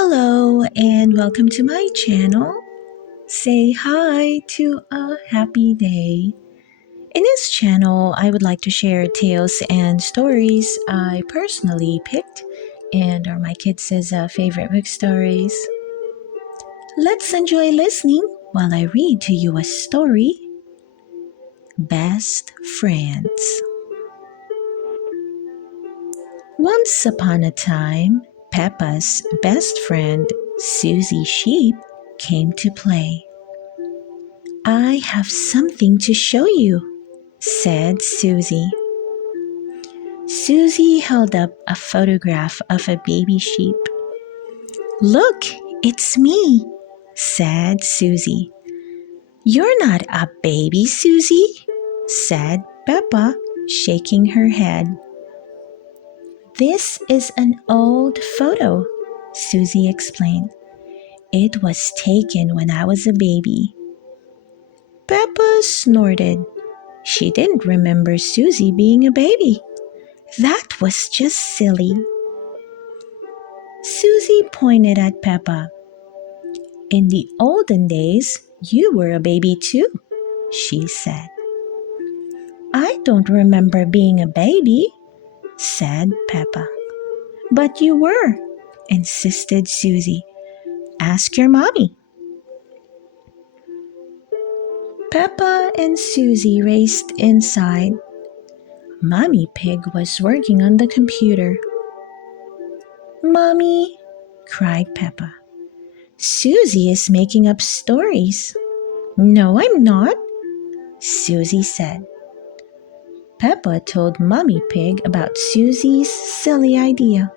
Hello and welcome to my channel. Say hi to a happy day. In this channel, I would like to share tales and stories I personally picked and are my kids' favorite book stories. Let's enjoy listening while I read to you a story. Best Friends. Once upon a time, Peppa's best friend, Susie Sheep, came to play. I have something to show you, said Susie. Susie held up a photograph of a baby sheep. Look, it's me, said Susie. You're not a baby, Susie, said Peppa, shaking her head. This is an old photo, Susie explained. It was taken when I was a baby. Peppa snorted. She didn't remember Susie being a baby. That was just silly. Susie pointed at Peppa. In the olden days, you were a baby too, she said. I don't remember being a baby, said Peppa. But you were, insisted Susie. Ask your mommy. Peppa and Susie raced inside. Mommy Pig was working on the computer. Mommy, cried Peppa. Susie is making up stories. No, I'm not, Susie said. Peppa told Mommy Pig about Susie's silly idea.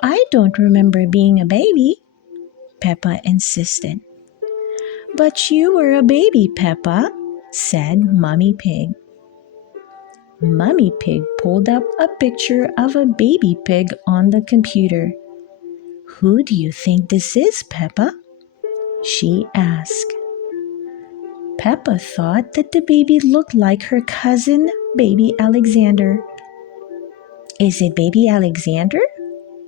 I don't remember being a baby, Peppa insisted. But you were a baby, Peppa, said Mommy Pig. Mommy Pig pulled up a picture of a baby pig on the computer. Who do you think this is, Peppa? She asked. Peppa thought that the baby looked like her cousin, Baby Alexander. Is it Baby Alexander?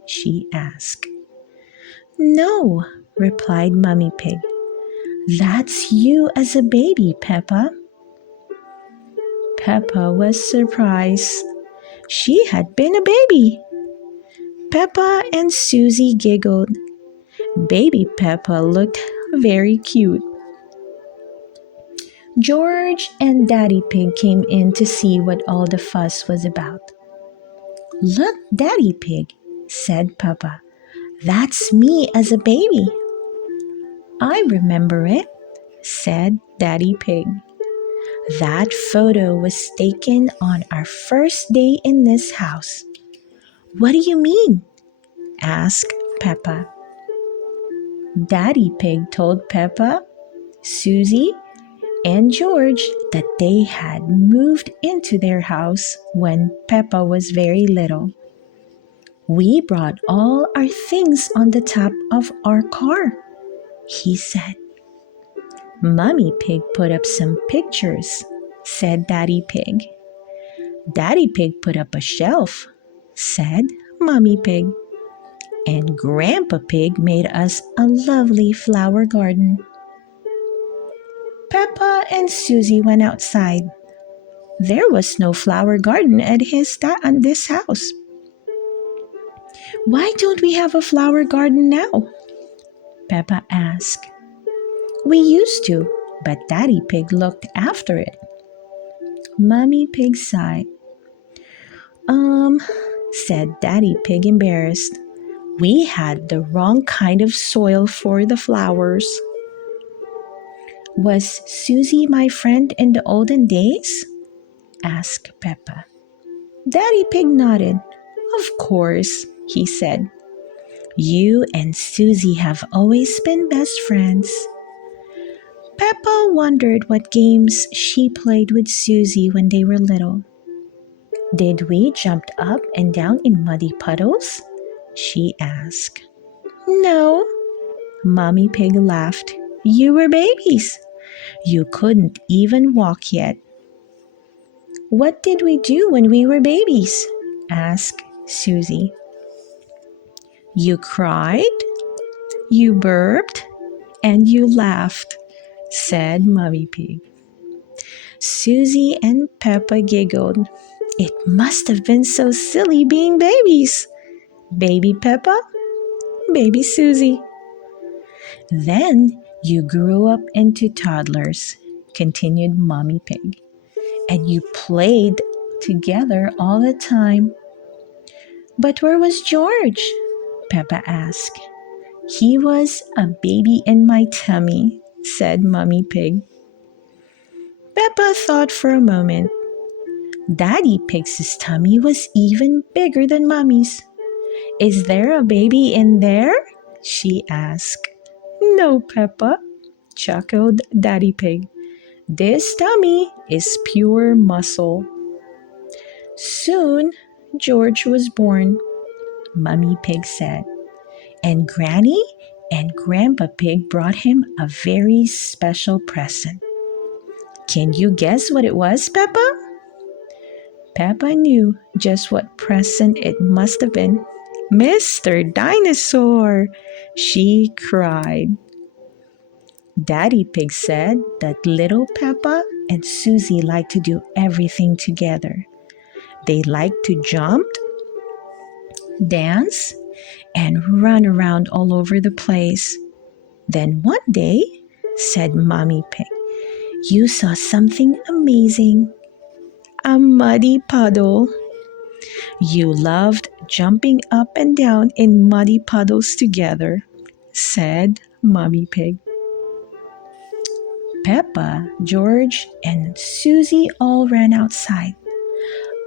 She asked. No, replied Mummy Pig. That's you as a baby, Peppa. Peppa was surprised. She had been a baby. Peppa and Susie giggled. Baby Peppa looked very cute. George and Daddy Pig came in to see what all the fuss was about. Look, Daddy Pig, said Peppa. That's me as a baby. I remember it, said Daddy Pig. That photo was taken on our first day in this house. What do you mean? Asked Peppa. Daddy Pig told Peppa, Susie, and George that they had moved into their house when Peppa was very little. We brought all our things on the top of our car, he said. Mummy Pig put up some pictures, said Daddy Pig. Daddy Pig put up a shelf, said Mummy Pig. And Grandpa Pig made us a lovely flower garden. Peppa and Susie went outside. There was no flower garden at this house. Why don't we have a flower garden now? Peppa asked. We used to, but Daddy Pig looked after it. Mummy Pig sighed. Said Daddy Pig embarrassed. We had the wrong kind of soil for the flowers. Was Susie my friend in the olden days? Asked Peppa. Daddy Pig nodded. Of course, he said. You and Susie have always been best friends. Peppa wondered what games she played with Susie when they were little. Did we jump up and down in muddy puddles? She asked. No, Mommy Pig laughed. You were babies. You couldn't even walk yet. What did we do when we were babies? Asked Susie. You cried? You burped and you laughed, said Mummy Pig. Susie and Peppa giggled. It must have been so silly being babies. Baby Peppa, baby Susie. Then you grew up into toddlers, continued Mommy Pig, and you played together all the time. But where was George? Peppa asked. He was a baby in my tummy, said Mummy Pig. Peppa thought for a moment. Daddy Pig's tummy was even bigger than Mummy's. Is there a baby in there? She asked. No, Peppa, chuckled Daddy Pig. This tummy is pure muscle. Soon, George was born, Mummy Pig said, and Granny and Grandpa Pig brought him a very special present. Can you guess what it was, Peppa? Peppa knew just what present it must have been. Mr. Dinosaur! She cried. Daddy Pig said that little Peppa and Susie liked to do everything together. They liked to jump, dance, and run around all over the place. Then one day, said Mommy Pig, you saw something amazing. A muddy puddle. You loved jumping up and down in muddy puddles together, said Mommy Pig. Peppa, George, and Susie all ran outside.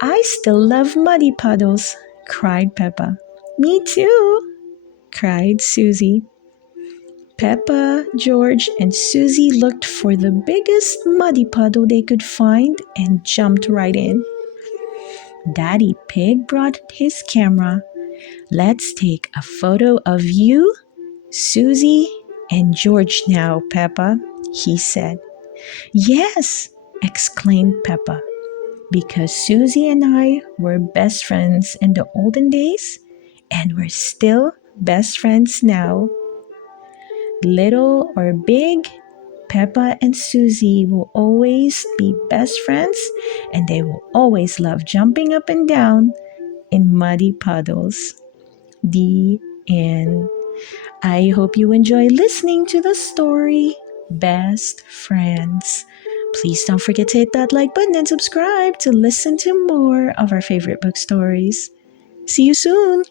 I still love muddy puddles, cried Peppa. Me too, cried Susie. Peppa, George, and Susie looked for the biggest muddy puddle they could find and jumped right in. Daddy Pig brought his camera. Let's take a photo of you, Susie, and George now, Peppa, he said. Yes, exclaimed Peppa, because Susie and I were best friends in the olden days, and we're still best friends now. Little or big, Peppa and Susie will always be best friends, and they will always love jumping up and down in muddy puddles. The end. I hope you enjoy listening to the story Best Friends. Please don't forget to hit that like button and subscribe to listen to more of our favorite book stories. See you soon!